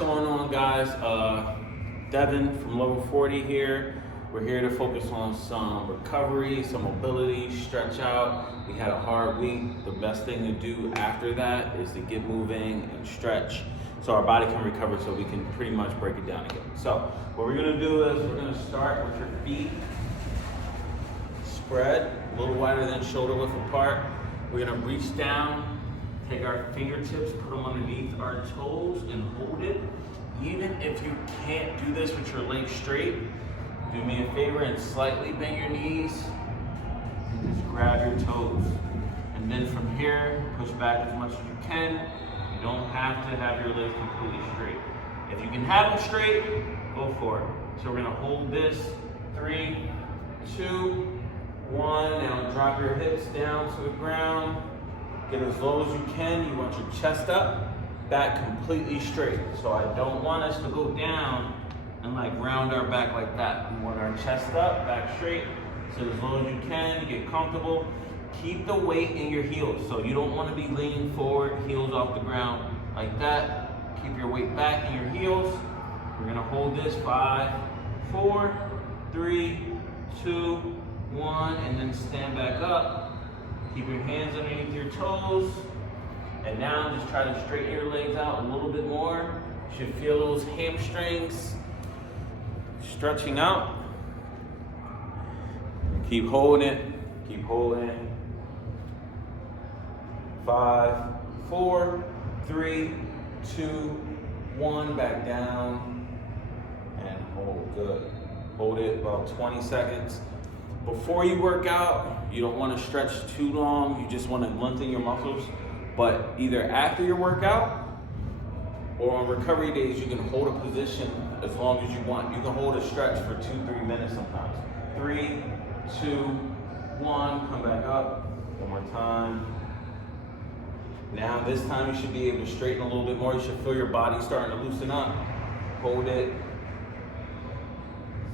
going on, guys? Devin from Level 40 here. We're here to focus on some recovery, some mobility, stretch out. We had a hard week. The best thing to do after that is to get moving and stretch so our body can recover, so we can pretty much break it down again. So what we're gonna do is we're gonna start with your feet spread, a little wider than shoulder width apart. We're gonna reach down, take our fingertips, put them underneath our toes and hold it. Even if you can't do this with your legs straight, do me a favor and slightly bend your knees and just grab your toes. And then from here, push back as much as you can. You don't have to have your legs completely straight. If you can have them straight, go for it. So we're gonna hold this, 3, 2, 1. Now drop your hips down to the ground. Get as low as you can. You want your chest up, back completely straight. So I don't want us to go down and like round our back like that. We want our chest up, back straight. So as low as you can, get comfortable. Keep the weight in your heels. So you don't want to be leaning forward, heels off the ground like that. Keep your weight back in your heels. We're gonna hold this, 5, 4, 3, 2, 1, and then stand back up. Keep your hands underneath your toes. And now just try to straighten your legs out a little bit more. You should feel those hamstrings stretching out. Keep holding it, keep holding it. 5, 4, 3, 2, 1, back down, and hold, good. Hold it about 20 seconds. Before you work out, you don't want to stretch too long. You just want to lengthen your muscles. But either after your workout or on recovery days, you can hold a position as long as you want. You can hold a stretch for 2-3 minutes sometimes. 3, 2, 1, come back up. One more time. Now this time you should be able to straighten a little bit more. You should feel your body starting to loosen up. Hold it.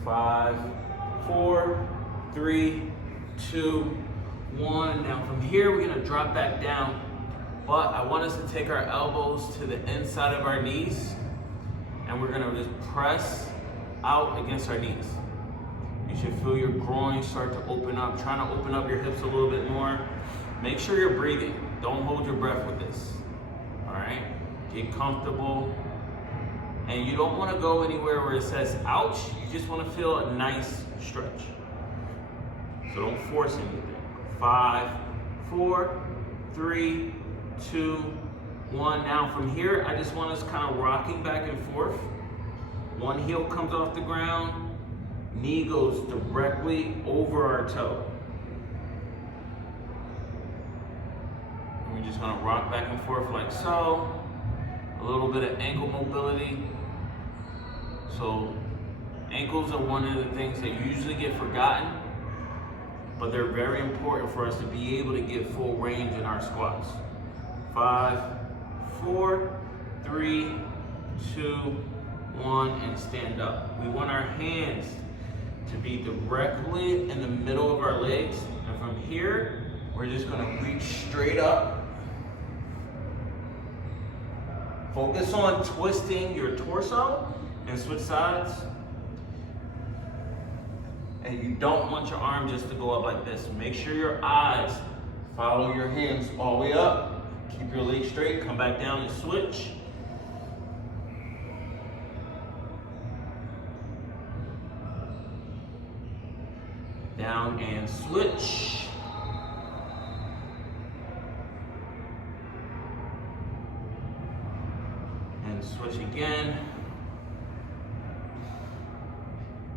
5, 4, 3, 2, 1. Now from here, we're gonna drop back down, but I want us to take our elbows to the inside of our knees, and we're gonna just press out against our knees. You should feel your groin start to open up, trying to open up your hips a little bit more. Make sure you're breathing. Don't hold your breath with this, all right? Get comfortable. And you don't wanna go anywhere where it says ouch. You just wanna feel a nice stretch. So don't force anything. 5, 4, 3, 2, 1. Now from here, I just want us kind of rocking back and forth. One heel comes off the ground, knee goes directly over our toe. And we're just gonna rock back and forth like so. A little bit of ankle mobility. So ankles are one of the things that usually get forgotten, but they're very important for us to be able to get full range in our squats. 5, 4, 3, 2, 1, and stand up. We want our hands to be directly in the middle of our legs, and from here, we're just gonna reach straight up. Focus on twisting your torso and switch sides. And you don't want your arm just to go up like this. Make sure your eyes follow your hands all the way up. Keep your legs straight, come back down and switch. Down and switch. And switch again.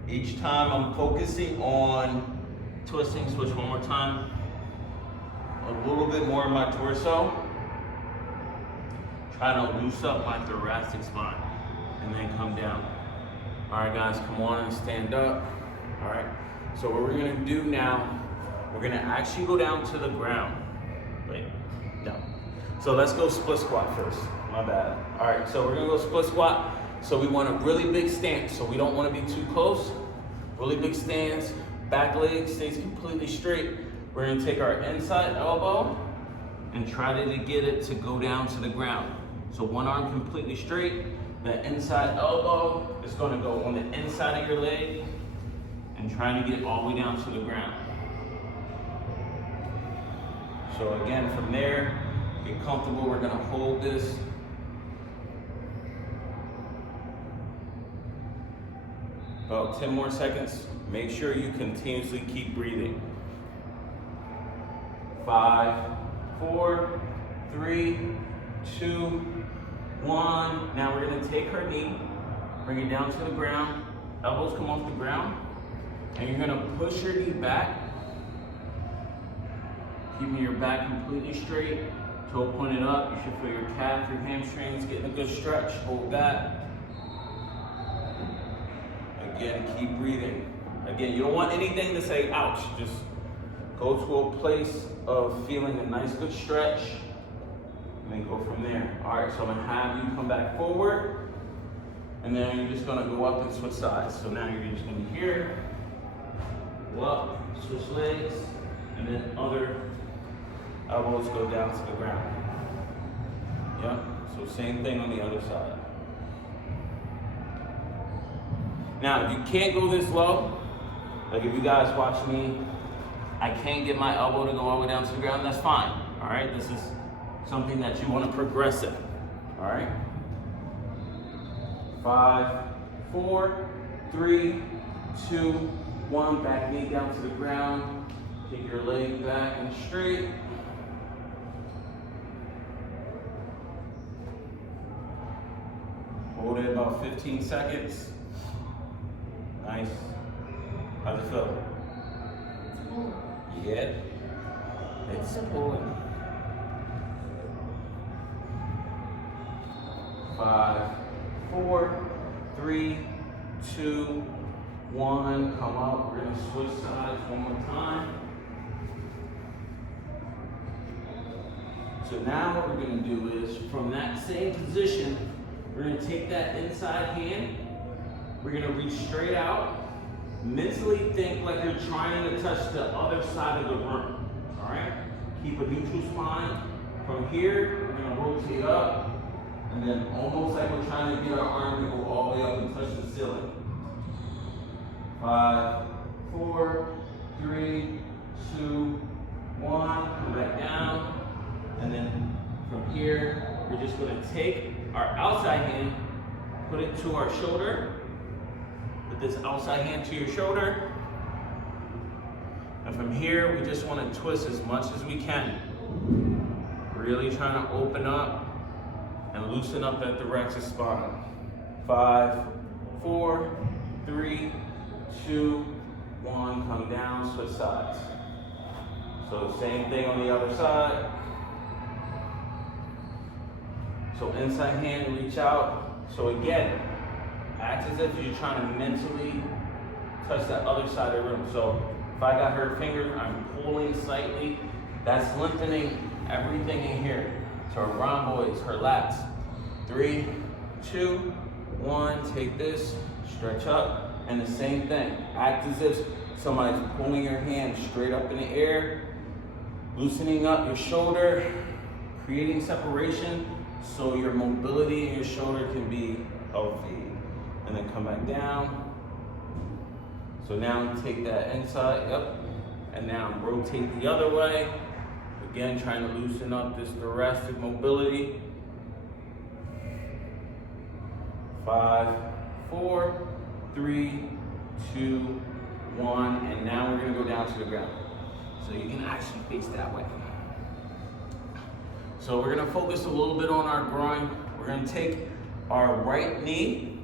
Each time I'm focusing on twisting, switch one more time. A little bit more in my torso. Try to loose up my thoracic spine and then come down. All right, guys, come on and stand up. All right, so what we're gonna do now, we're gonna actually go down to the ground. Wait, no. So let's go split squat first, my bad. All right, so we're gonna go split squat. So we want a really big stance, so we don't want to be too close. Really big stance, back leg stays completely straight. We're gonna take our inside elbow and try to get it to go down to the ground. So one arm completely straight, The inside elbow is going to go on the inside of your leg and trying to get all the way down to the ground. So again, from there, get comfortable. We're going to hold this. About 10 more seconds. Make sure you continuously keep breathing. 5, 4, 3, 2, 1. Now we're going to take her knee, bring it down to the ground. Elbows come off the ground. And you're going to push your knee back, keeping your back completely straight, toe pointed up. You should feel your calf, your hamstrings getting a good stretch. Hold that. Again, keep breathing. Again, you don't want anything to say ouch. Just go to a place of feeling a nice good stretch and then go from there. All right, so I'm gonna have you come back forward and then you're just gonna go up and switch sides. So now you're just gonna be here, go up, switch legs, and then other elbows go down to the ground. Yeah, so same thing on the other side. Now, if you can't go this low, like if you guys watch me, I can't get my elbow to go all the way down to the ground, that's fine, all right? This is something that you want to progress in, all right? 5, 4, 3, 2, 1, back knee down to the ground. Take your leg back and straight. Hold it about 15 seconds. Nice. How's it feel? Yeah, it's pulling. 5, 4, 3, 2, 1. Come up. We're gonna switch sides one more time. So now what we're gonna do is, from that same position, we're gonna take that inside hand. We're gonna reach straight out. Mentally think like you're trying to touch the other side of the room, all right? Keep a neutral spine. From here, we're gonna rotate up, and then almost like we're trying to get our arm to go all the way up and touch the ceiling. 5, 4, 3, 2, 1, come back down. And then from here, we're just gonna take our outside hand, put it to our shoulder, put this outside hand to your shoulder. And from here, we just wanna twist as much as we can. Really trying to open up and loosen up that thoracic spine. 5, 4, 3, 2, 1, come down, switch sides. So same thing on the other side. So inside hand, reach out. So again, act as if you're trying to mentally touch that other side of the room. So if I got her finger, I'm pulling slightly. That's lengthening everything in here. So her rhomboids, her lats. 3, 2, 1, take this, stretch up, and the same thing. Act as if somebody's pulling your hand straight up in the air, loosening up your shoulder, creating separation so your mobility in your shoulder can be healthy. And then come back down. So now take that inside, yep, and now rotate the other way. Again, trying to loosen up this thoracic mobility. 5, 4, 3, 2, 1, and now we're gonna go down to the ground. So you can actually face that way. So we're gonna focus a little bit on our groin. We're gonna take our right knee,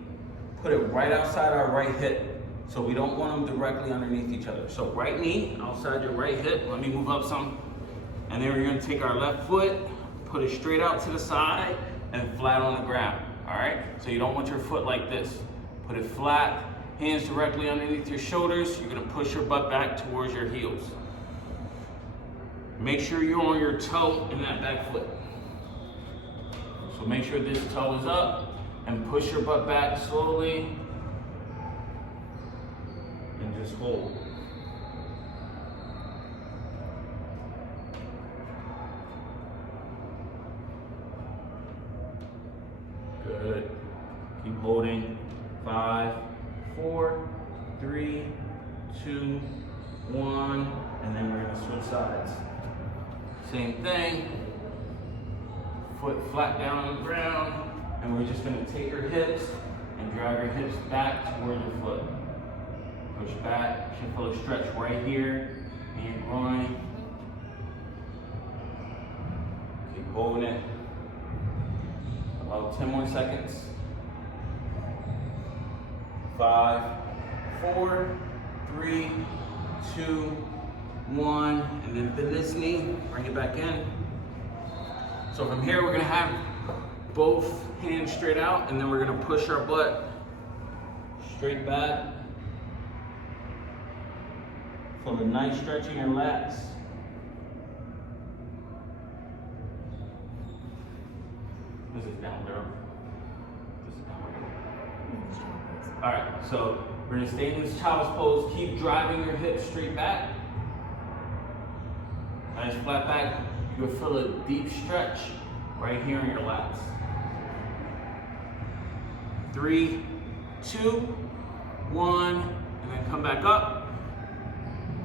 put it right outside our right hip. So we don't want them directly underneath each other. So right knee outside your right hip. Let me move up some. And then we're gonna take our left foot, put it straight out to the side and flat on the ground, all right? So you don't want your foot like this. Put it flat, hands directly underneath your shoulders. You're gonna push your butt back towards your heels. Make sure you're on your toe in that back foot. So make sure this toe is up and push your butt back slowly and just hold. Good. Keep holding. 5, 4, 3, 2, 1, and then we're gonna switch sides. Same thing. Foot flat down on the ground, and we're just gonna take your hips and drive your hips back toward your foot. Push back. You should feel a stretch right here in your groin. Keep holding it. About 10 more seconds. 5, 4, 3, 2, 1, and then bend this knee, bring it back in. So from here, we're gonna have both hands straight out, and then we're gonna push our butt straight back. Feel a nice stretch in your lats. This is down there. This is down there. All right, so we're gonna stay in this child's pose. Keep driving your hips straight back. Nice flat back. You'll feel a deep stretch right here in your lats. 3, 2, 1, and then come back up.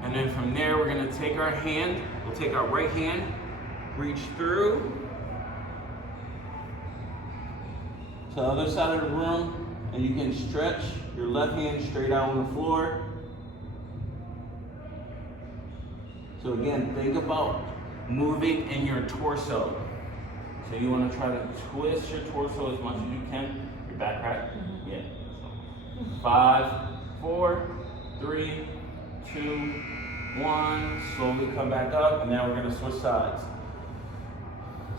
And then from there, we're gonna take our hand, we'll take our right hand, reach through to the other side of the room, and you can stretch your left hand straight out on the floor. So again, think about moving in your torso. So you wanna try to twist your torso as much as you can. Your back right? Yeah. 5, 4, 3, 2, 1. Slowly come back up, and now we're gonna switch sides.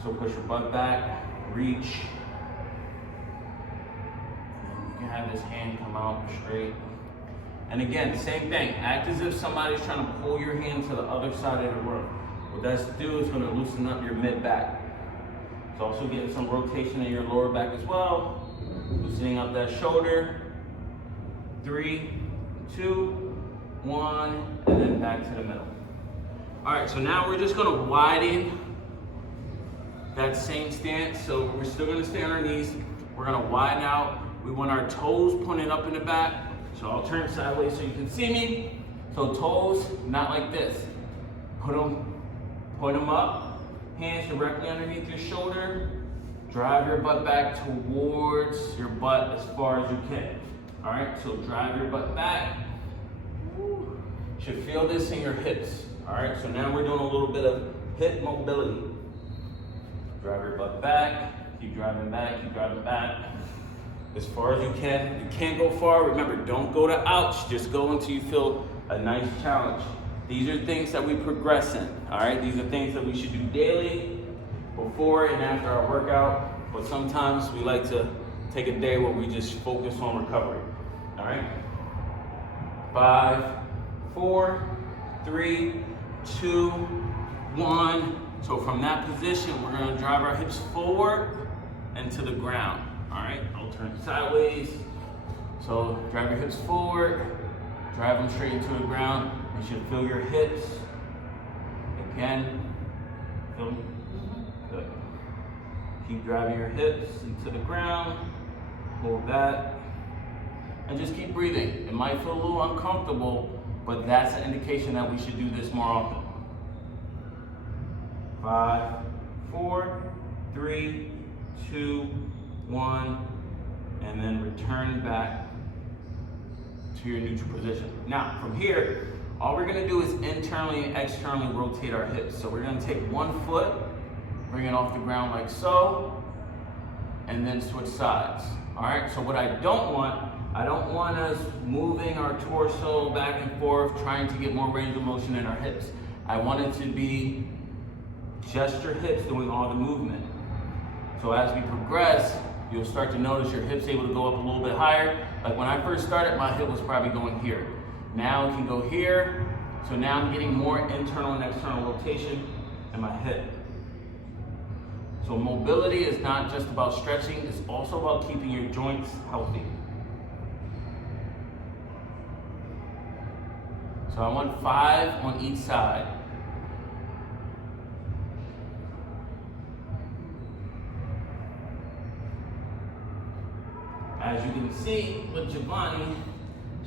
So push your butt back, reach. And you can have this hand come out straight. And again, same thing. Act as if somebody's trying to pull your hand to the other side of the room. What that's do is gonna loosen up your mid back. It's also getting some rotation in your lower back as well. Loosening up that shoulder. 3, 2, 1, and then back to the middle. All right, so now we're just gonna widen that same stance. So we're still gonna stay on our knees. We're gonna widen out. We want our toes pointed up in the back. So I'll turn sideways so you can see me. So toes, not like this. Point them up. Hands directly underneath your shoulder. Drive your butt back towards your butt as far as you can. All right, so drive your butt back. You should feel this in your hips. All right, so now we're doing a little bit of hip mobility. Drive your butt back, keep driving back, keep driving back. As far as you can. You can't go far. Remember, don't go to ouch, just go until you feel a nice challenge. These are things that we progress in, all right? These are things that we should do daily, before and after our workout, but sometimes we like to take a day where we just focus on recovery, all right? 5, 4, 3, 2, 1. So from that position, we're gonna drive our hips forward and to the ground, all right? I'll turn sideways. So drive your hips forward, drive them straight into the ground. You should feel your hips. Again, feel them? Good. Keep driving your hips into the ground, hold that, and just keep breathing. It might feel a little uncomfortable, but that's an indication that we should do this more often. 5, 4, 3, 2, 1, and then return back to your neutral position. Now, from here, all we're gonna do is internally and externally rotate our hips. So we're gonna take one foot, bring it off the ground like so, and then switch sides. All right, so what I don't want us moving our torso back and forth, trying to get more range of motion in our hips. I want it to be just your hips doing all the movement. So as we progress, you'll start to notice your hips able to go up a little bit higher. Like when I first started, my hip was probably going here. Now it can go here. So now I'm getting more internal and external rotation in my hip. So mobility is not just about stretching, it's also about keeping your joints healthy. So I want 5 on each side. as you can see with Giovanni,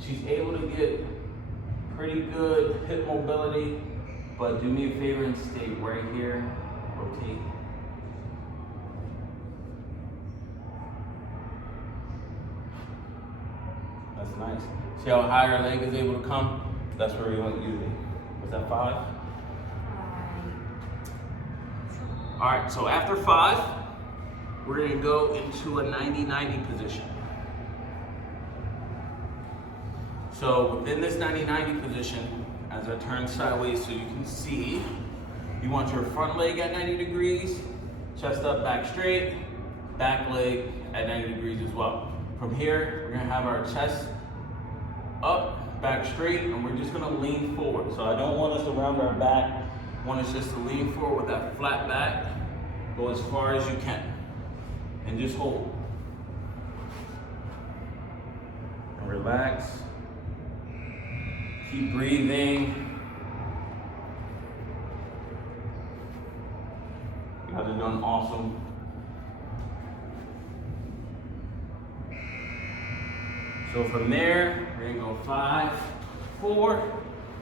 she's able to get pretty good hip mobility, but do me a favor and stay right here, rotate. That's nice. See how high her leg is able to come? That's where we want you to be. Was that 5? All right, so after 5, we're gonna go into a 90-90 position. So within this 90-90 position, as I turn sideways so you can see, you want your front leg at 90 degrees, chest up, back straight, back leg at 90 degrees as well. From here, we're gonna have our chest up, back straight, and we're just gonna lean forward. So I don't want us to round our back. I want us just to lean forward with that flat back. Go as far as you can, and just hold. And relax. Keep breathing. You guys are doing awesome. So from there, we're gonna go 5, 4,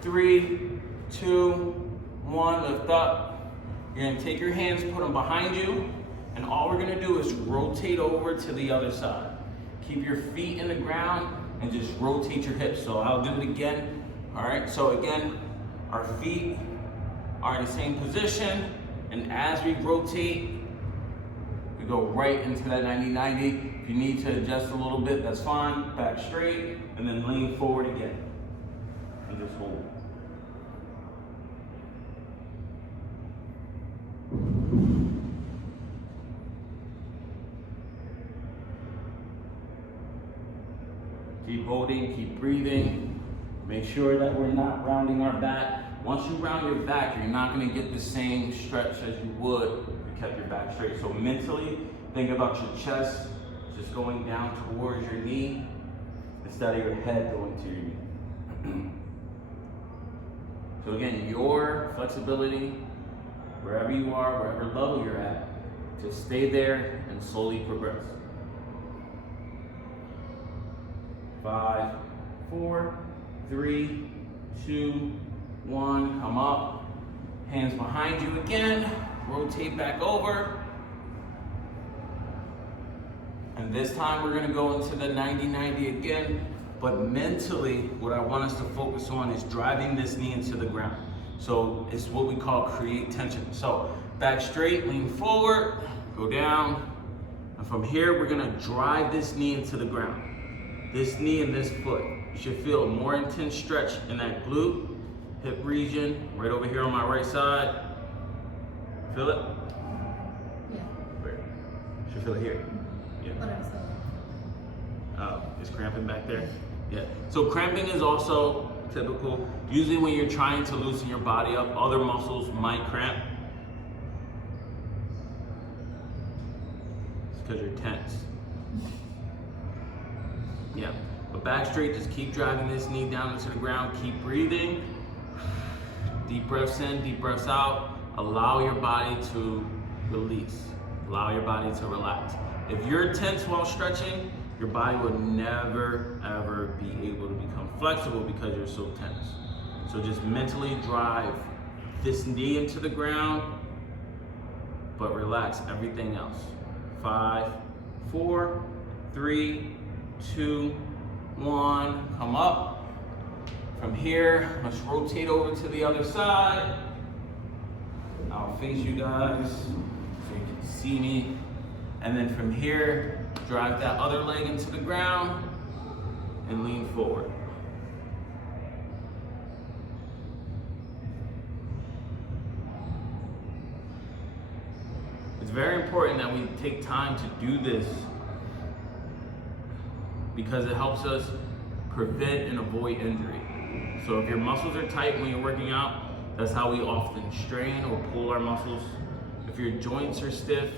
3, 2, 1, lift up. You're gonna take your hands, put them behind you, and all we're gonna do is rotate over to the other side. Keep your feet in the ground and just rotate your hips. So I'll do it again. All right, so again, our feet are in the same position, and as we rotate, we go right into that 90-90. If you need to adjust a little bit, that's fine. Back straight, and then lean forward again. And just hold. Keep holding, keep breathing. Make sure that we're not rounding our back. Once you round your back, you're not gonna get the same stretch as you would if you kept your back straight. So mentally, think about your chest just going down towards your knee instead of your head going to your knee. So again, your flexibility, wherever you are, wherever level you're at, just stay there and slowly progress. 5, 4, 3, 2, 1, come up. Hands behind you again, rotate back over. And this time we're gonna go into the 90-90 again, but mentally, what I want us to focus on is driving this knee into the ground. So it's what we call create tension. So back straight, lean forward, go down. And from here, we're gonna drive this knee into the ground. This knee and this foot. You should feel a more intense stretch in that glute, hip region, right over here on my right side. Feel it? Yeah. Where? You should feel it here. Yeah. What I said. Oh, is cramping back there? Yeah. So cramping is also typical. Usually when you're trying to loosen your body up, other muscles might cramp. It's because you're tense. Yeah. But back straight, just keep driving this knee down into the ground. Keep breathing. Deep breaths in, deep breaths out. Allow your body to release. Allow your body to relax. If you're tense while stretching, your body will never, ever be able to become flexible because you're so tense. So just mentally drive this knee into the ground, but relax everything else. 5, 4, 3, 2, 1, come up. From here, let's rotate over to the other side. I'll face you guys so you can see me. And then from here, drive that other leg into the ground and lean forward. It's very important that we take time to do this because it helps us prevent and avoid injury. So if your muscles are tight when you're working out, that's how we often strain or pull our muscles. If your joints are stiff,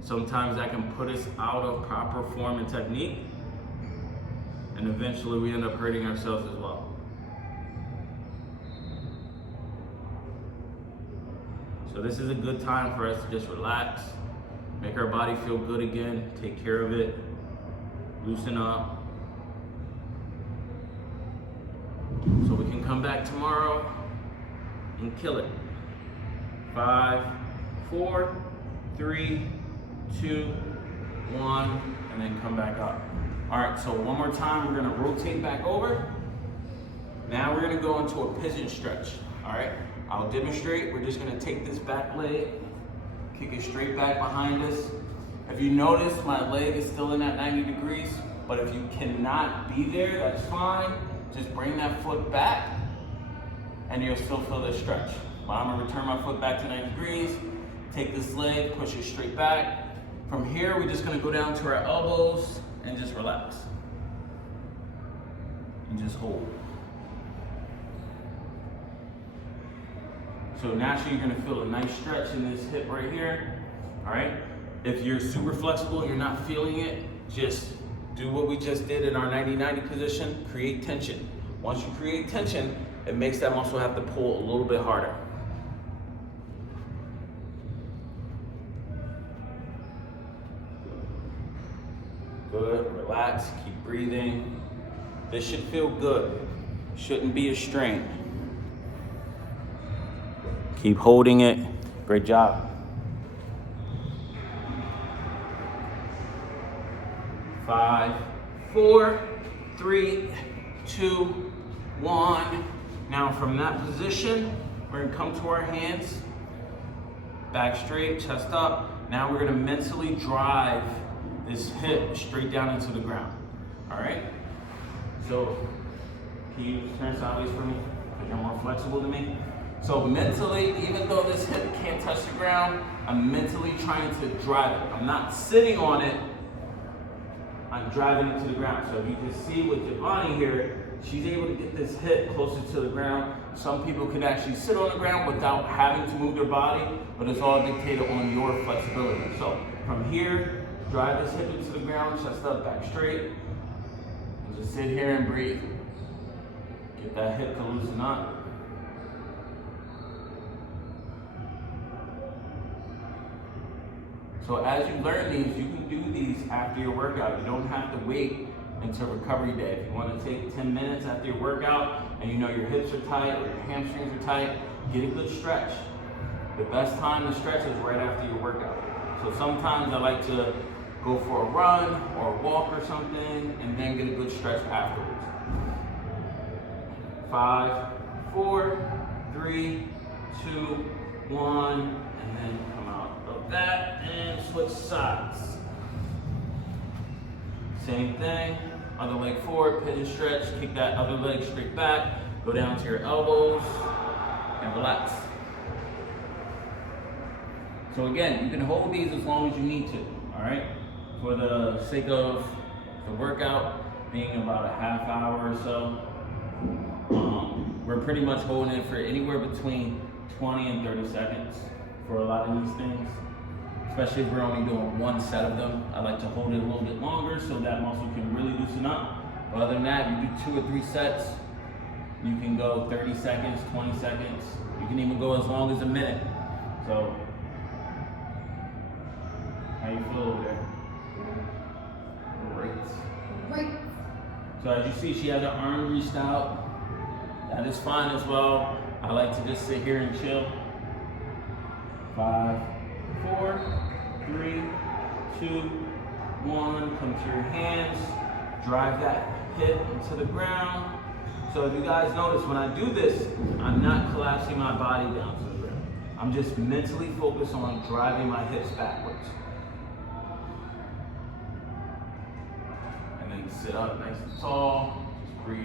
sometimes that can put us out of proper form and technique, and eventually we end up hurting ourselves as well. So this is a good time for us to just relax, make our body feel good again, take care of it, loosen up. So we can come back tomorrow and kill it. 5, 4, 3, 2, 1, and then come back up. All right, so one more time, we're gonna rotate back over. Now we're gonna go into a pigeon stretch, all right? I'll demonstrate. We're just gonna take this back leg, kick it straight back behind us. If you notice, my leg is still in at 90 degrees, but if you cannot be there, that's fine. Just bring that foot back and you'll still feel this stretch. But I'm gonna return my foot back to 90 degrees, take this leg, push it straight back. From here, we're just gonna go down to our elbows and just relax. And just hold. So naturally, you're gonna feel a nice stretch in this hip right here, all right? If you're super flexible and you're not feeling it, just do what we just did in our 90-90 position, create tension. Once you create tension, it makes that muscle have to pull a little bit harder. Good, relax, keep breathing. This should feel good. Shouldn't be a strain. Keep holding it. Great job. 5, 4, 3, 2, 1. Now from that position, we're gonna come to our hands, back straight, chest up. Now we're gonna mentally drive this hip straight down into the ground, all right? So, can you turn sideways for me? Because you're more flexible than me. So mentally, even though this hip can't touch the ground, I'm mentally trying to drive it. I'm not sitting on it, I'm driving it to the ground. So if you can see with Giovanni here, she's able to get this hip closer to the ground. Some people can actually sit on the ground without having to move their body, but it's all dictated on your flexibility. So from here, drive this hip into the ground, chest up, back straight, and just sit here and breathe. Get that hip to loosen up. So as you learn these, you can do these after your workout. You don't have to wait until recovery day. If you want to take 10 minutes after your workout and you know your hips are tight or your hamstrings are tight, get a good stretch. The best time to stretch is right after your workout. So sometimes I like to go for a run or a walk or something and then get a good stretch afterwards. 5, 4, 3, 2, 1, and then come out of that and switch sides. Same thing, other leg forward, pigeon stretch, kick that other leg straight back, go down to your elbows and relax. So again, you can hold these as long as you need to, all right? For the sake of the workout being about a half hour or so, we're pretty much holding it for anywhere between 20 and 30 seconds for a lot of these things. Especially if we're only doing one set of them. I like to hold it a little bit longer so that muscle can really loosen up. But other than that, you do 2 or 3 sets. You can go 30 seconds, 20 seconds. You can even go as long as a minute. So, how you feel over there? Great. So as you see, she has her arm reached out. That is fine as well. I like to just sit here and chill. 5, 4, 3, 2, 1. Come to your hands. Drive that hip into the ground. So if you guys notice, when I do this, I'm not collapsing my body down to the ground. I'm just mentally focused on driving my hips backwards. And then sit up nice and tall. Just breathe.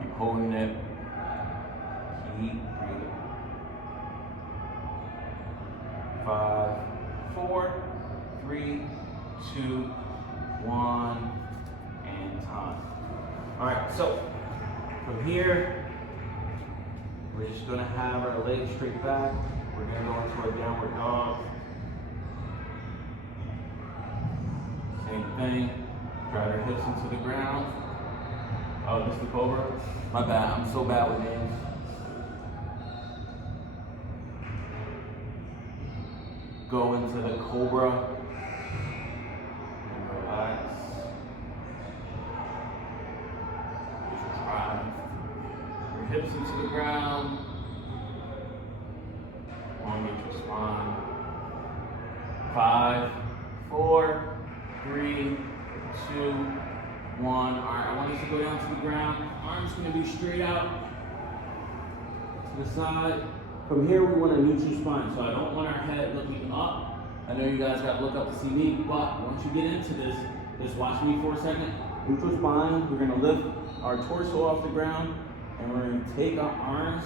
Keep holding it. Keep breathing. 5, 4, 3, 2, 1, and time. All right, so from here, we're just gonna have our legs straight back. We're gonna go into a downward dog. Same thing, drive our hips into the ground. Oh, this the Cobra? My bad, I'm so bad with names. go into the cobra. And relax. Just drive your hips into the ground. Elongate your spine. 5, 4, 3, 2, 1. All right, I want us to go down to the ground. Arms gonna be straight out to the side. From here, we want a neutral spine, so I don't want our head looking up. I know you guys gotta look up to see me, but once you get into this, just watch me for a second. Neutral spine, we're gonna lift our torso off the ground, and we're gonna take our arms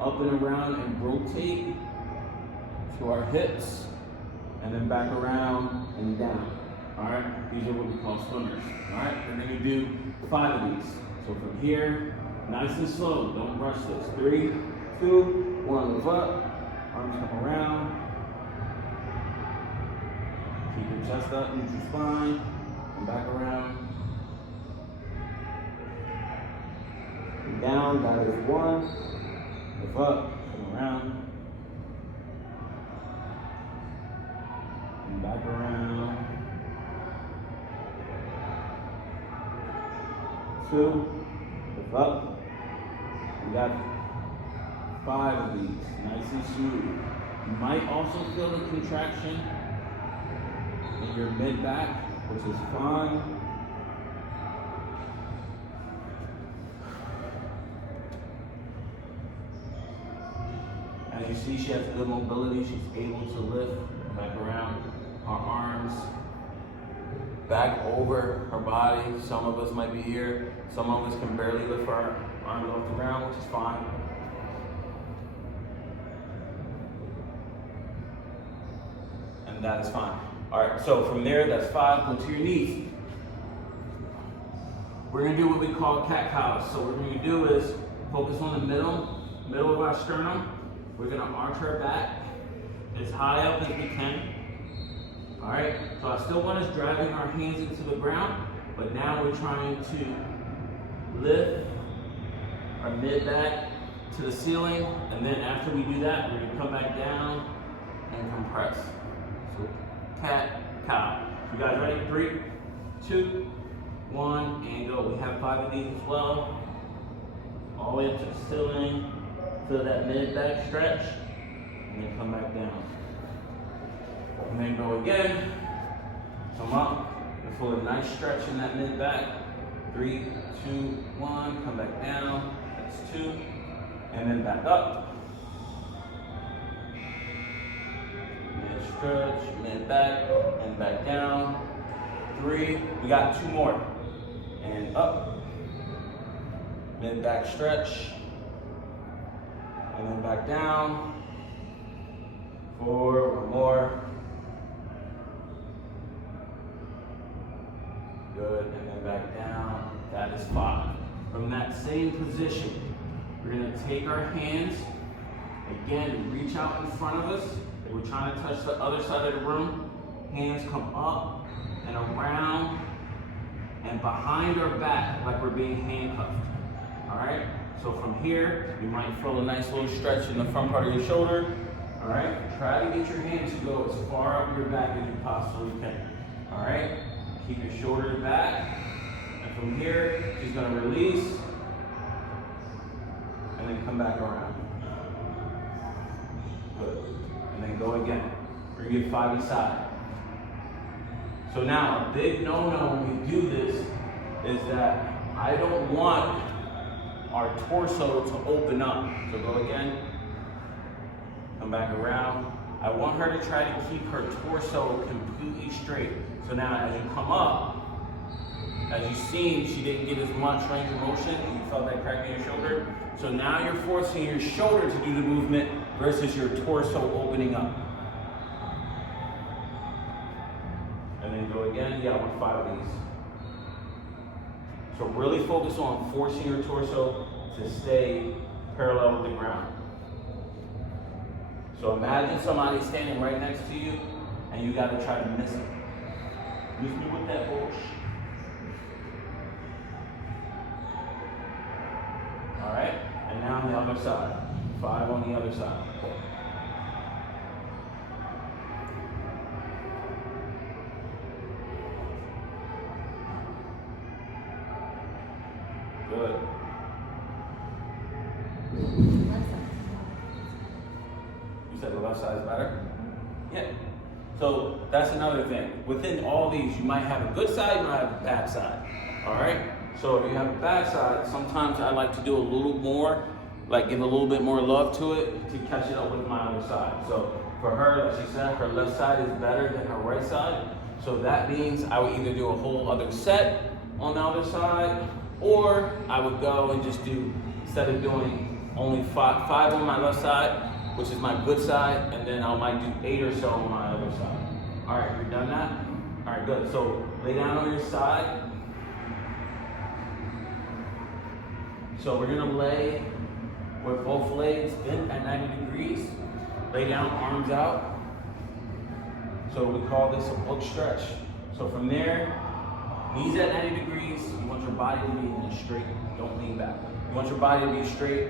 up and around and rotate to our hips, and then back around and down. All right, these are what we call swimmers. All right, we're gonna do 5 of these. So from here, nice and slow, don't rush this. 3, 2, 1, move up, arms come around. Keep your chest up, neutral spine, and back around. And down, that is 1. Move up, come around. And back around. 2, move up. We got 5 of these, nice and smooth. You might also feel the contraction in your mid-back, which is fine. As you see, she has good mobility. She's able to lift back around her arms, back over her body. Some of us might be here. Some of us can barely lift our arms off the ground, which is fine. And that is fine. All right, so from there, that's 5. Go to your knees. We're gonna do what we call cat-cows. So what we're gonna do is focus on the middle of our sternum. We're gonna arch our back as high up as we can. All right, so I still want us driving our hands into the ground, but now we're trying to lift our mid-back to the ceiling, and then after we do that, we're gonna come back down and compress. So cat, cow. You guys ready? 3, 2, 1, and go. We have 5 of these as well. All the way up to the ceiling. Feel that mid-back stretch, and then come back down. And then go again. Come up, and feel a nice stretch in that mid-back. 3, 2, 1, come back down. That's 2, and then back up. Mid-stretch, mid-back, and back down. 3, we got 2 more. And up. Mid-back stretch. And then back down. 4, 1 more. Good, and then back down. That is 5. From that same position, we're gonna take our hands, again, reach out in front of us. We're trying to touch the other side of the room. Hands come up and around and behind our back like we're being handcuffed, all right? So from here, you might feel a nice little stretch in the front part of your shoulder. All right, try to get your hands to go as far up your back as you possibly can. All right, keep your shoulders back. And from here, she's gonna release and then come back around. Good, and then go again. We're gonna get 5 inside. So now, a big no-no when we do this is that I don't want our torso to open up. So go again, come back around. I want her to try to keep her torso completely straight. So now as you come up, as you've seen, she didn't get as much range of motion. You felt that crack in your shoulder. So now you're forcing your shoulder to do the movement versus your torso opening up. And then go again, yeah, I want 5 of these. So really focus on forcing your torso to stay parallel with the ground. So imagine somebody standing right next to you and you gotta try to miss it. Miss me with that bush. All right, and now on the other side. 5 on the other side. You said the left side is better? Yeah. So that's another thing. Within all these, you might have a good side, you might have a bad side. All right? So if you have a bad side, sometimes I like to do a little more, like give a little bit more love to it to catch it up with my other side. So for her, like she said, her left side is better than her right side. So that means I would either do a whole other set on the other side, or I would go and just do, instead of doing only five on my left side, which is my good side, and then I might do 8 or so on my other side. All right, you're done that? All right, good. So lay down on your side. So we're gonna lay with both legs bent at 90 degrees. Lay down, arms out. So we call this a book stretch. So from there, knees at 90 degrees, you want your body to be in a straight, don't lean back. You want your body to be straight.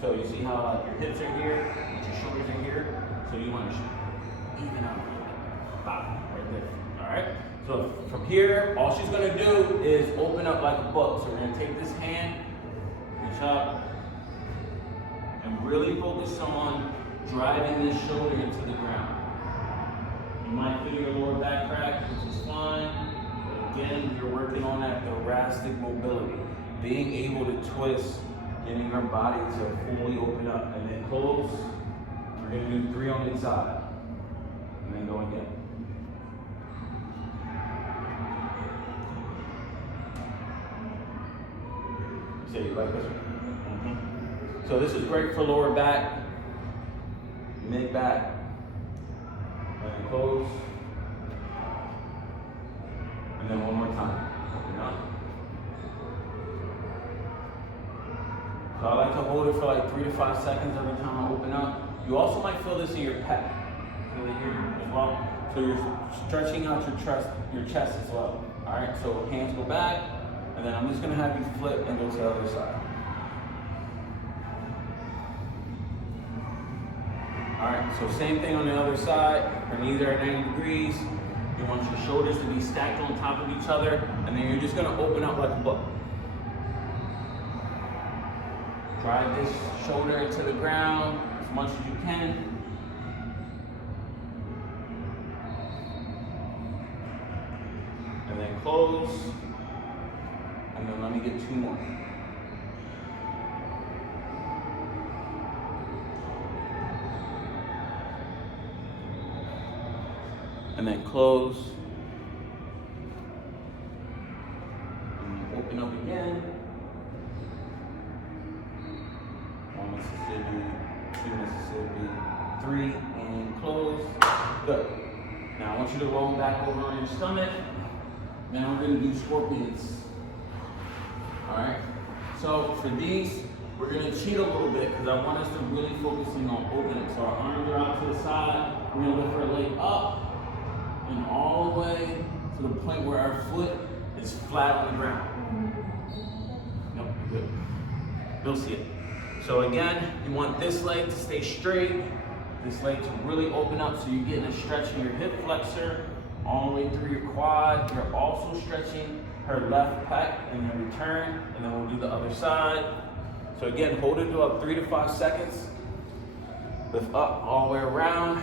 So you see how your hips are here, your shoulders are here. So you want to even out a little bit. Bop, right there. All right? So from here, all she's gonna do is open up like a book. So we're gonna take this hand, reach up, and really focus on driving this shoulder into the ground. You might feel your lower back crack, which is fine. But again, you're working on that thoracic mobility. Being able to twist, getting her body to fully open up. And then close. We're gonna do 3 on each side. And then go again. So you like this one? So this is great for lower back, mid back, and then close. And then one more time. Open up. So I like to hold it for like 3 to 5 seconds every time I open up. You also might feel this in your pec. Feel it here as well. So you're stretching out your chest as well. All right, so hands go back, and then I'm just gonna have you flip and go to the other side. All right, so same thing on the other side. Her knees are at 90 degrees. You want your shoulders to be stacked on top of each other, and then you're just gonna open up like a book. Drive this shoulder into the ground as much as you can. And then close. And then let me get 2 more. And then close. And open up again. 1 Mississippi, 2 Mississippi, 3, and close. Good. Now I want you to roll back over on your stomach. Now we're gonna do scorpions. All right. So for these, we're gonna cheat a little bit because I want us to really focus on opening. So our arms are out to the side. We're gonna lift our leg up and all the way to the point where our foot is flat on the ground. Nope, you're good. You'll see it. So again, you want this leg to stay straight, this leg to really open up so you're getting a stretch in your hip flexor, all the way through your quad. You're also stretching her left pec, and then return, and then we'll do the other side. So again, hold it to up 3 to 5 seconds. Lift up all the way around.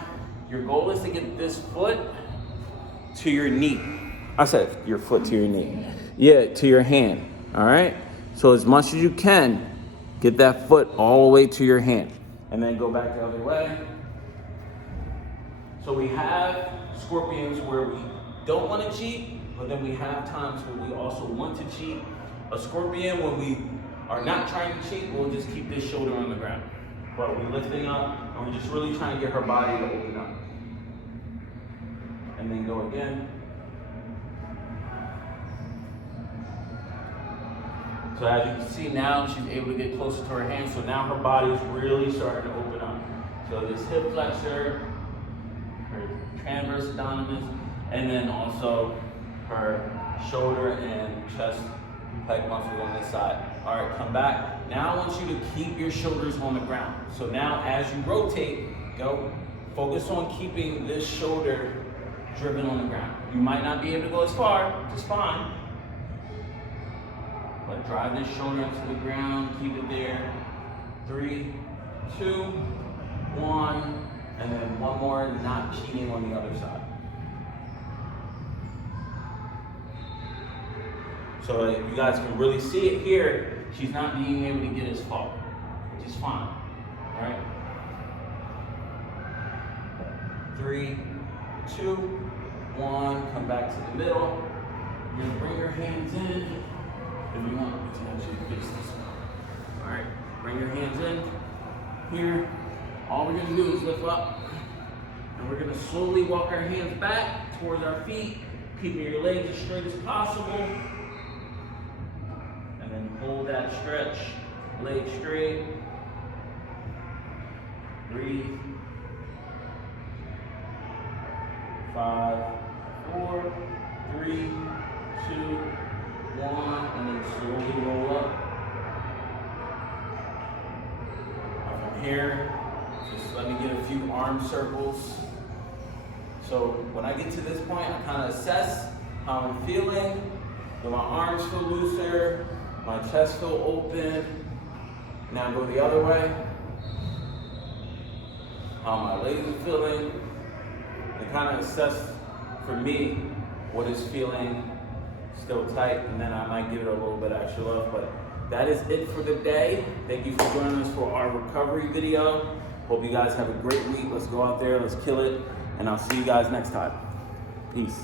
Your goal is to get this foot to your knee. I said your foot to your knee. Yeah, to your hand, all right? So as much as you can, get that foot all the way to your hand. And then go back the other way. So we have scorpions where we don't want to cheat, but then we have times where we also want to cheat. A scorpion, when we are not trying to cheat, we'll just keep this shoulder on the ground. But we're lifting up, and we're just really trying to get her body to open up. And then go again. So as you can see now, she's able to get closer to her hand, so now her body is really starting to open up. So this hip flexor, her transverse abdominis, and then also her shoulder and chest pec muscles on this side. All right, come back. Now I want you to keep your shoulders on the ground. So now as you rotate, go focus on keeping this shoulder driven on the ground. You might not be able to go as far, which is fine. But drive this shoulder into the ground, keep it there. 3, 2, 1, and then one more, not cheating on the other side. So you guys can really see it here. She's not being able to get as far, which is fine, all right? 3, 2, 1, come back to the middle. You're gonna bring your hands in. If you want, you can actually face this way. All right, bring your hands in here. All we're gonna do is lift up, and we're gonna slowly walk our hands back towards our feet, keeping your legs as straight as possible. And then hold that stretch, legs straight. Breathe. 5, 4, 3, 2, 1, and then slowly roll up. From here, just let me get a few arm circles. So when I get to this point, I kind of assess how I'm feeling. Do my arms feel looser? My chest feel open? Now go the other way. How my legs are feeling. And kind of assess for me what is feeling still tight, and then I might give it a little bit of extra love. But that is it for the day. Thank you for joining us for our recovery video. Hope you guys have a great week. Let's go out there, let's kill it, and I'll see you guys next time. Peace.